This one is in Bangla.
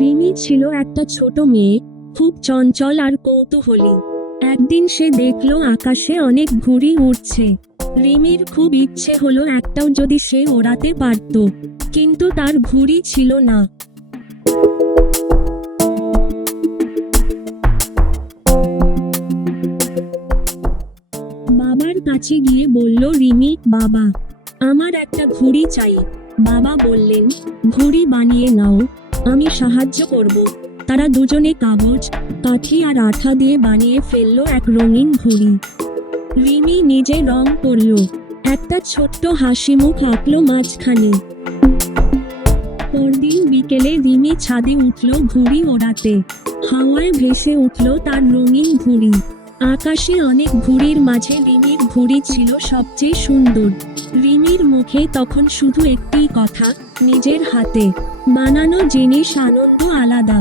রিমি ছিল একটা ছোট মেয়ে, খুব চঞ্চল আর কৌতূহলী। একদিন সে দেখলো আকাশে অনেক ঘুড়ি উড়ছে। রিমির খুব ইচ্ছে হলো একটাও যদি সে ওড়াতে পারত, কিন্তু তার ঘুড়ি ছিল না। বাবার কাছে গিয়ে বলল রিমি, বাবা, আমার একটা ঘুড়ি চাই। বাবা বললেন, ঘুড়ি বানিয়ে নাও, আমি সাহায্য করব। তারা দুজনে কাগজ, কাঠি আর আঠা দিয়ে বানিয়ে ফেললো এক রঙিন ঘুড়ি। রিমি নিজে রং করলো, একটা ছোট্ট হাসি মুখ আঁকলো মাঝখানে। পরদিন বিকেলে রিমি ছাদে উঠল ঘুড়ি ওড়াতে। হাওয়ায় ভেসে উঠল তার রঙিন ঘুড়ি। আকাশে অনেক ঘুড়ির মাঝে রিমির ঘুড়ি ছিল সবচেয়ে সুন্দর। রিমির মুখে তখন শুধু একটি কথা, নিজের হাতে বানানো জিনিস আনন্দ আলাদা।